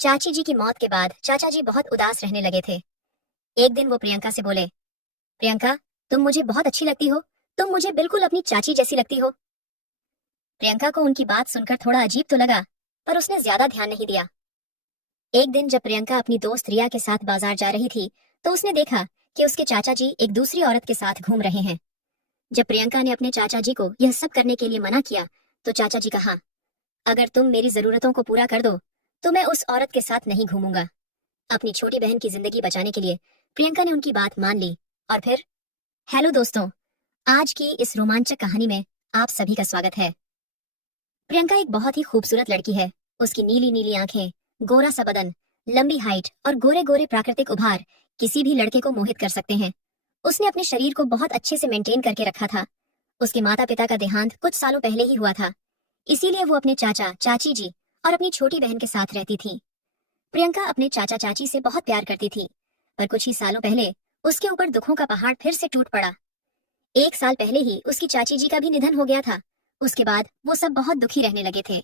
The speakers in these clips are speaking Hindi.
चाची जी की मौत के बाद चाचा जी बहुत उदास रहने लगे थे। एक दिन वो प्रियंका से बोले, प्रियंका, तुम मुझे बहुत अच्छी लगती हो। तुम मुझे बिल्कुल अपनी चाची जैसी लगती हो। प्रियंका को उनकी बात सुनकर थोड़ा अजीब तो लगा, पर उसने ज्यादा ध्यान नहीं दिया। एक दिन जब प्रियंका अपनी दोस्त रिया के साथ बाजार जा रही थी, तो उसने देखा कि उसके चाचा जी एक दूसरी औरत के साथ घूम रहे हैं। जब प्रियंका ने अपने चाचा जी को यह सब करने के लिए मना किया, तो चाचा जी कहा, अगर तुम मेरी जरूरतों को पूरा कर दो, तो मैं उस औरत के साथ नहीं घूमूंगा। अपनी छोटी बहन की जिंदगी बचाने के लिए प्रियंका ने उनकी बात मान ली। और फिर हेलो दोस्तों, आज की इस रोमांचक कहानी में आप सभी का स्वागत है। प्रियंका एक बहुत ही खूबसूरत लड़की है। उसकी नीली नीली आंखें, गोरा सा बदन, लंबी हाइट और गोरे गोरे प्राकृतिक उभार किसी भी लड़के को मोहित कर सकते हैं। उसने अपने शरीर को बहुत अच्छे से मेंटेन करके रखा था। उसके माता पिता का देहांत कुछ सालों पहले ही हुआ था, इसीलिए वो अपने चाचा चाची जी और अपनी छोटी बहन के साथ रहती थी। प्रियंका अपने चाचा चाची से बहुत प्यार करती थी, पर कुछ ही सालों पहले उसके ऊपर दुखों का पहाड़ फिर से टूट पड़ा। एक साल पहले ही उसकी चाची जी का भी निधन हो गया था। उसके बाद वो सब बहुत दुखी रहने लगे थे।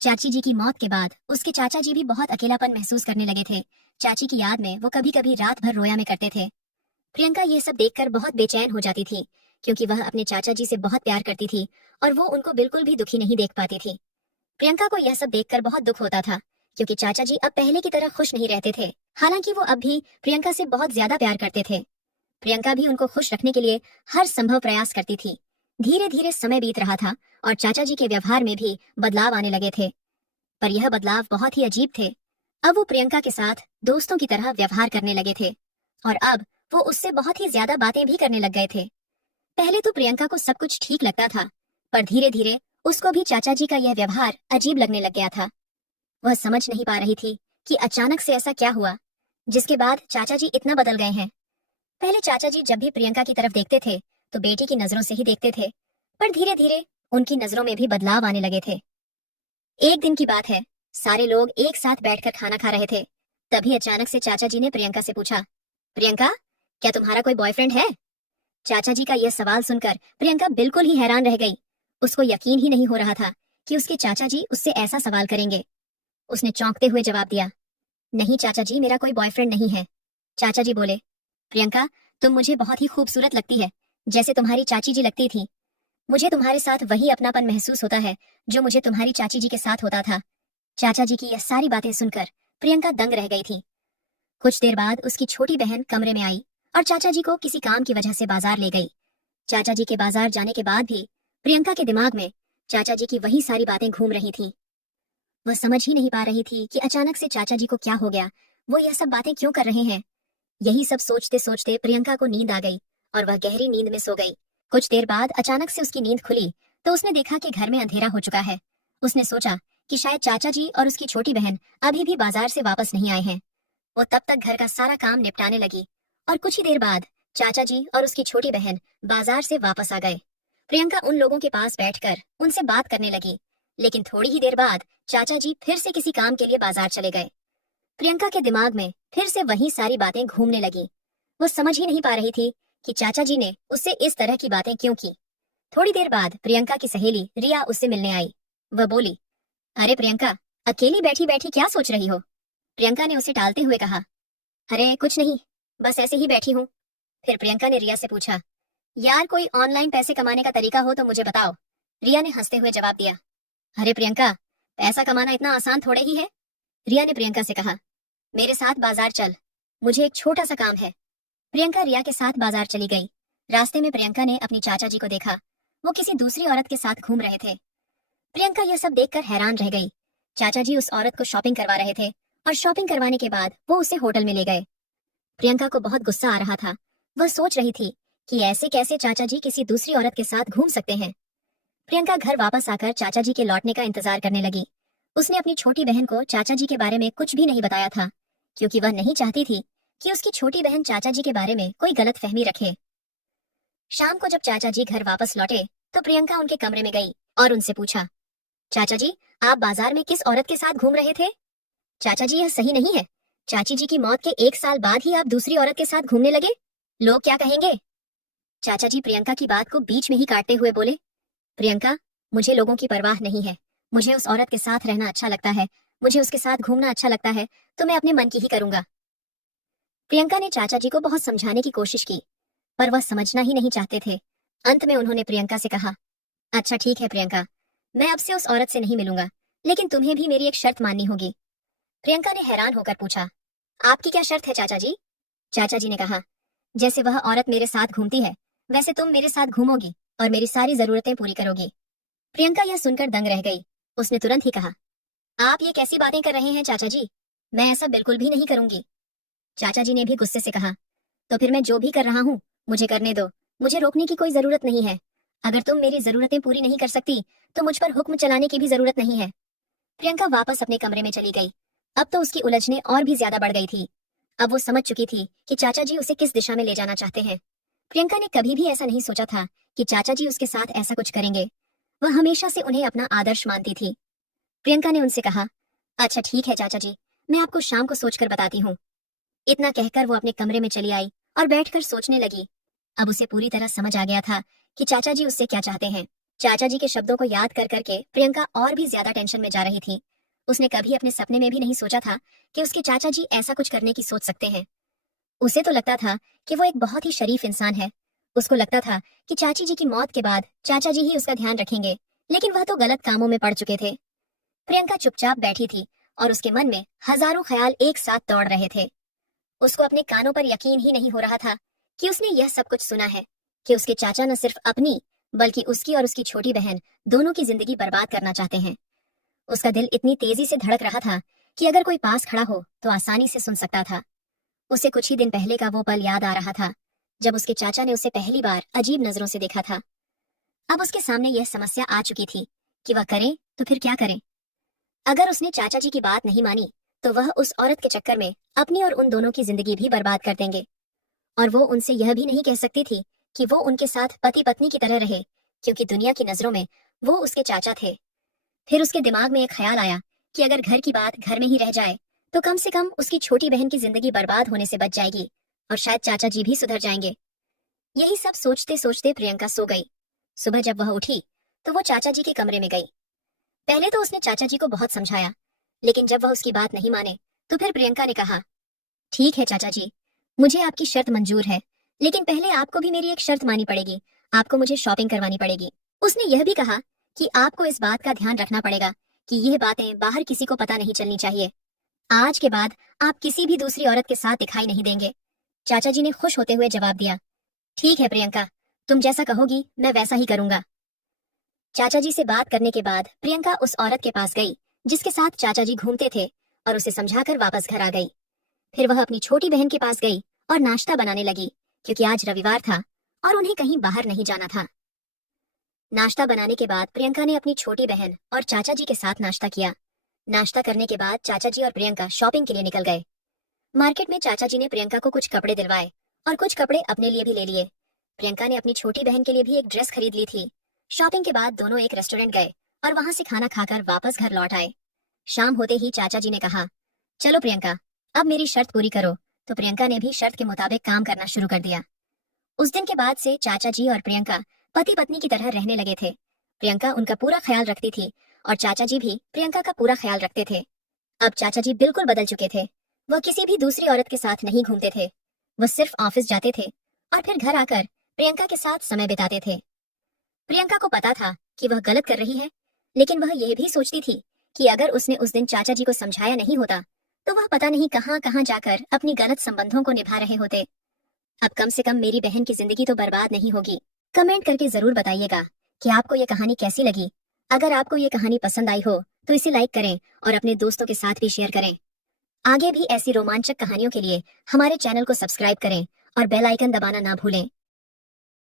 चाची जी की मौत के बाद उसके चाचा जी भी बहुत अकेलापन महसूस करने लगे थे। चाची की याद में वो कभी कभी रात भर रोया में करते थे। प्रियंका ये सब देखकर बहुत बेचैन हो जाती थी, क्योंकि वह अपने चाचा जी से बहुत प्यार करती थी और वो उनको बिल्कुल भी दुखी नहीं देख पाती थी। प्रियंका को यह सब देखकर बहुत दुख होता था, क्योंकि चाचा जी अब पहले की तरह खुश नहीं रहते थे। हालांकि वो अब भी प्रियंका से बहुत ज्यादा प्यार करते थे। प्रियंका भी उनको खुश रखने के लिए हर संभव प्रयास करती थी। धीरे धीरे समय बीत रहा था और चाचा जी के व्यवहार में भी बदलाव आने लगे थे, पर यह बदलाव बहुत ही अजीब थे। अब वो प्रियंका के साथ दोस्तों की तरह व्यवहार करने लगे थे और अब वो उससे बहुत ही ज्यादा बातें भी करने लग गए थे। पहले तो प्रियंका को सब कुछ ठीक लगता था, पर धीरे धीरे उसको भी चाचा जी का यह व्यवहार अजीब लगने लग गया था। वह समझ नहीं पा रही थी कि अचानक से ऐसा क्या हुआ, जिसके बाद चाचा जी इतना बदल गए हैं। पहले चाचा जी जब भी प्रियंका की तरफ देखते थे, तो बेटी की नजरों से ही देखते थे, पर धीरे धीरे उनकी नजरों में भी बदलाव आने लगे थे। एक दिन की बात है, सारे लोग एक साथ बैठकर खाना खा रहे थे। तभी अचानक से चाचा जी ने प्रियंका से पूछा, प्रियंका, क्या तुम्हारा कोई बॉयफ्रेंड है? चाचा जी का यह सवाल सुनकर प्रियंका बिल्कुल ही हैरान रह गई। उसको यकीन ही नहीं हो रहा था कि उसके चाचा जी उससे ऐसा सवाल करेंगे। उसने चौंकते हुए जवाब दिया, नहीं चाचा जी, मेरा कोई बॉयफ्रेंड नहीं है। चाचा जी बोले, प्रियंका, तुम मुझे बहुत ही खूबसूरत लगती है, जैसे तुम्हारी चाची जी लगती थी। मुझे तुम्हारे साथ वही अपनापन महसूस होता है जो मुझे तुम्हारी चाची जी के साथ होता था। चाचा जी की यह सारी बातें सुनकर प्रियंका दंग रह गई थी। कुछ देर बाद उसकी छोटी बहन कमरे में आई और चाचा जी को किसी काम की वजह से बाजार ले गई। चाचा जी के बाजार जाने के बाद भी प्रियंका के दिमाग में चाचा जी की वही सारी बातें घूम रही थी। वह समझ ही नहीं पा रही थी कि अचानक से चाचा जी को क्या हो गया, वो यह सब बातें क्यों कर रहे हैं। यही सब सोचते सोचते प्रियंका को नींद आ गई और वह गहरी नींद में सो गई। कुछ देर बाद अचानक से उसकी नींद खुली तो उसने देखा कि घर में अंधेरा हो चुका है। उसने सोचा कि शायद चाचा जी और उसकी छोटी बहन अभी भी बाजार से वापस नहीं आए हैं। वो तब तक घर का सारा काम निपटाने लगी और कुछ ही देर बाद चाचा जी और उसकी छोटी बहन बाजार से वापस आ गए। प्रियंका उन लोगों के पास बैठकर उनसे बात करने लगी, लेकिन थोड़ी ही देर बाद चाचा जी फिर से किसी काम के लिए बाजार चले गए। प्रियंका के दिमाग में फिर से वही सारी बातें घूमने लगी। वो समझ ही नहीं पा रही थी कि चाचा जी ने उससे इस तरह की बातें क्यों की। थोड़ी देर बाद प्रियंका की सहेली रिया उससे मिलने आई। वह बोली, अरे प्रियंका, अकेली बैठी बैठी क्या सोच रही हो? प्रियंका ने उसे टालते हुए कहा, अरे कुछ नहीं, बस ऐसे ही बैठी हूँ। फिर प्रियंका ने रिया से पूछा, यार कोई ऑनलाइन पैसे कमाने का तरीका हो तो मुझे बताओ। रिया ने हंसते हुए जवाब दिया, अरे प्रियंका, पैसा कमाना इतना आसान थोड़े ही है। रिया ने प्रियंका से कहा, मेरे साथ बाजार चल, मुझे एक छोटा सा काम है। प्रियंका रिया के साथ बाजार चली गई। रास्ते में प्रियंका ने अपनी चाचा जी को देखा, वो किसी दूसरी औरत के साथ घूम रहे थे। प्रियंका यह सब देखकर हैरान रह गई। चाचा जी उस औरत को शॉपिंग करवा रहे थे और शॉपिंग करवाने के बाद वो उसे होटल में ले गए। प्रियंका को बहुत गुस्सा आ रहा था। वह सोच रही थी कि ऐसे कैसे चाचा जी किसी दूसरी औरत के साथ घूम सकते हैं। प्रियंका घर वापस आकर चाचा जी के लौटने का इंतजार करने लगी। उसने अपनी छोटी बहन को चाचा जी के बारे में कुछ भी नहीं बताया था, क्योंकि वह नहीं चाहती थी कि उसकी छोटी बहन चाचा जी के बारे में कोई गलत फहमी रखे। शाम को जब चाचा जी घर वापस लौटे तो प्रियंका उनके कमरे में गई और उनसे पूछा, चाचा जी, आप बाजार में किस औरत के साथ घूम रहे थे? चाचा जी, यह सही नहीं है। चाची जी की मौत के एक साल बाद ही आप दूसरी औरत के साथ घूमने लगे। लोग क्या कहेंगे? चाचा जी प्रियंका की बात को बीच में ही काटते हुए बोले, प्रियंका, मुझे लोगों की परवाह नहीं है। मुझे उस औरत के साथ रहना अच्छा लगता है। मुझे उसके साथ घूमना अच्छा लगता है तो मैं अपने मन की ही करूंगा। प्रियंका ने चाचा जी को बहुत समझाने की कोशिश की, पर वह समझना ही नहीं चाहते थे। अंत में उन्होंने प्रियंका से कहा, अच्छा ठीक है प्रियंका, मैं अब से उस औरत से नहीं मिलूंगा, लेकिन तुम्हें भी मेरी एक शर्त माननी होगी। प्रियंका ने हैरान होकर पूछा, आपकी क्या शर्त है चाचा जी? चाचा जी ने कहा, जैसे वह औरत मेरे साथ घूमती है, वैसे तुम मेरे साथ घूमोगी और मेरी सारी जरूरतें पूरी करोगी। प्रियंका यह सुनकर दंग रह गई। उसने तुरंत ही कहा, आप ये कैसी बातें कर रहे हैं चाचा जी? मैं ऐसा बिल्कुल भी नहीं करूंगी। चाचा जी ने भी गुस्से से कहा, तो फिर मैं जो भी कर रहा हूँ मुझे करने दो, मुझे रोकने की कोई जरूरत नहीं है। अगर तुम मेरी जरूरतें पूरी नहीं कर सकती तो मुझ पर हुक्म चलाने की भी जरूरत नहीं है। प्रियंका वापस अपने कमरे में चली गई। अब तो उसकी उलझने और भी ज्यादा बढ़ गई थी। अब वो समझ चुकी थी कि चाचा जी उसे किस दिशा में ले जाना चाहते हैं। प्रियंका ने कभी भी ऐसा नहीं सोचा था कि चाचा जी उसके साथ ऐसा कुछ करेंगे। वह हमेशा से उन्हें अपना आदर्श मानती थी। प्रियंका ने उनसे कहा, अच्छा ठीक है चाचा जी, मैं आपको शाम को सोचकर बताती हूँ। इतना कहकर वो अपने कमरे में चली आई और बैठकर सोचने लगी। अब उसे पूरी तरह समझ आ गया था कि चाचा जी उससे क्या चाहते हैं। चाचा जी के शब्दों को याद कर करके प्रियंका और भी ज्यादा टेंशन में जा रही थी। उसने कभी अपने सपने में भी नहीं सोचा था कि उसके चाचा जी ऐसा कुछ करने की सोच सकते हैं। उसे तो लगता था कि वो एक बहुत ही शरीफ इंसान है। उसको लगता था कि चाची जी की मौत के बाद चाचा जी ही उसका ध्यान रखेंगे, लेकिन वह तो गलत कामों में पड़ चुके थे। प्रियंका चुपचाप बैठी थी और उसके मन में हजारों ख्याल एक साथ दौड़ रहे थे। उसको अपने कानों पर यकीन ही नहीं हो रहा था कि उसने यह सब कुछ सुना है कि उसके चाचा न सिर्फ अपनी बल्कि उसकी और उसकी छोटी बहन दोनों की जिंदगी बर्बाद करना चाहते हैं। उसका दिल इतनी तेजी से धड़क रहा था कि अगर कोई पास खड़ा हो तो आसानी से सुन सकता था। उसे कुछ ही दिन पहले का वो पल याद आ रहा था जब उसके चाचा ने उसे पहली बार अजीब नजरों से देखा था। अब उसके सामने यह समस्या आ चुकी थी कि वह करे तो फिर क्या करे। अगर उसने चाचा जी की बात नहीं मानी तो वह उस औरत के चक्कर में अपनी और उन दोनों की जिंदगी भी बर्बाद कर देंगे। और वो उनसे यह भी नहीं कह सकती थी कि वो उनके साथ पति पत्नी की तरह रहे, क्योंकि दुनिया की नजरों में वो उसके चाचा थे। फिर उसके दिमाग में एक ख्याल आया कि अगर घर की बात घर में ही रह जाए तो कम से कम उसकी छोटी बहन की जिंदगी बर्बाद होने से बच जाएगी और शायद चाचा जी भी सुधर जाएंगे। यही सब सोचते सोचते प्रियंका सो गई। सुबह जब वह उठी तो वो चाचा जी के कमरे में गई। पहले तो उसने चाचा जी को बहुत समझाया, लेकिन जब वह उसकी बात नहीं माने तो फिर प्रियंका ने कहा, ठीक है चाचा जी, मुझे आपकी शर्त मंजूर है, लेकिन पहले आपको भी मेरी एक शर्त माननी पड़ेगी। आपको मुझे शॉपिंग करवानी पड़ेगी। उसने यह भी कहा कि आपको इस बात का ध्यान रखना पड़ेगा कि यह बातें बाहर किसी को पता नहीं चलनी चाहिए। आज के बाद आप किसी भी दूसरी औरत के साथ दिखाई नहीं देंगे। चाचा जी ने खुश होते हुए जवाब दिया, ठीक है प्रियंका, तुम जैसा कहोगी मैं वैसा ही करूंगा। चाचा जी से बात करने के बाद प्रियंका उस औरत के पास गई जिसके साथ चाचा जी घूमते थे और उसे समझाकर वापस घर आ गई। फिर वह अपनी छोटी बहन के पास गई और नाश्ता बनाने लगी, क्योंकि आज रविवार था और उन्हें कहीं बाहर नहीं जाना था। नाश्ता बनाने के बाद प्रियंका ने अपनी छोटी बहन और चाचा जी के साथ नाश्ता किया। नाश्ता करने के बाद चाचा जी और प्रियंका शॉपिंग के लिए निकल गए। मार्केट में चाचा जी ने प्रियंका को कुछ कपड़े दिलवाए और कुछ कपड़े अपने लिए भी ले लिए। प्रियंका ने अपनी छोटी बहन के लिए भी एक ड्रेस खरीद ली थी। शॉपिंग के बाद दोनों एक रेस्टोरेंट गए और वहां से खाना खाकर वापस घर लौट आए। शाम होते ही चाचा जी ने कहा, चलो प्रियंका, अब मेरी शर्त पूरी करो। तो प्रियंका ने भी शर्त के मुताबिक काम करना शुरू कर दिया। उस दिन के बाद से चाचा जी और प्रियंका पति पत्नी की तरह रहने लगे थे। प्रियंका उनका पूरा ख्याल रखती थी और चाचा जी भी प्रियंका का पूरा ख्याल रखते थे। अब चाचा जी बिल्कुल बदल चुके थे। वह किसी भी दूसरी औरत के साथ नहीं घूमते थे। वह सिर्फ ऑफिस जाते थे और फिर घर आकर प्रियंका के साथ समय बिताते थे। प्रियंका को पता था कि वह गलत कर रही है, लेकिन वह यह भी सोचती थी कि अगर उसने उस दिन चाचा जी को समझाया नहीं होता तो वह पता नहीं कहां कहां जाकर अपनी गलत संबंधों को निभा रहे होते। अब कम से कम मेरी बहन की जिंदगी तो बर्बाद नहीं होगी। कमेंट करके जरूर बताइएगा कि आपको ये कहानी कैसी लगी। अगर आपको ये कहानी पसंद आई हो तो इसे लाइक करें और अपने दोस्तों के साथ भी शेयर करें। आगे भी ऐसी रोमांचक कहानियों के लिए हमारे चैनल को सब्सक्राइब करें और बेल आइकन दबाना ना भूलें।